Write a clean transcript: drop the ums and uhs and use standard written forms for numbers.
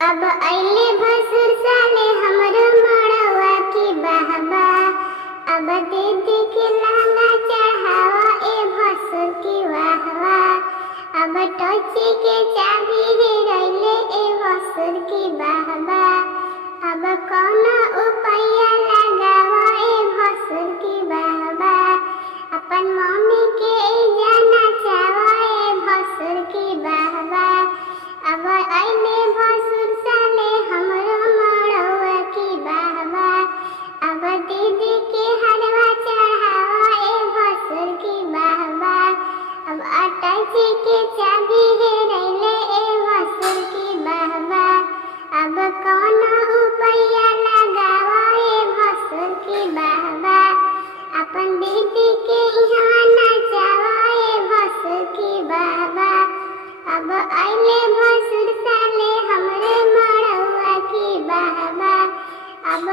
अब अइले भसुर साले हमरो मड़वा की बहबा। अब दीदी के लहंगा चढ़ावा ए भसुर की वाहवा। अब टोची के चाबी हेरैले ए भसुर की बहबा। अब कौनो उपाया लगावा ए भसुर की बहबा। अपन मम्मी के जाना चावा ए भसुर की बहबा। अब अइले भसुर साले हमरो मड़वा की बहबा। अब दीदी के हलवा चढ़ावा ए भसुर की बहबा। अब अटैची के चाबी हेरैले ए भसुर की बहबा। अब कौनो उपाया लगावा ए भसुर की बहबा। अपन दीदी के यहाँ नचावा ए भसुर की बहबा। अब अइले भसुर साले हमरे मड़वा की बहबा। अब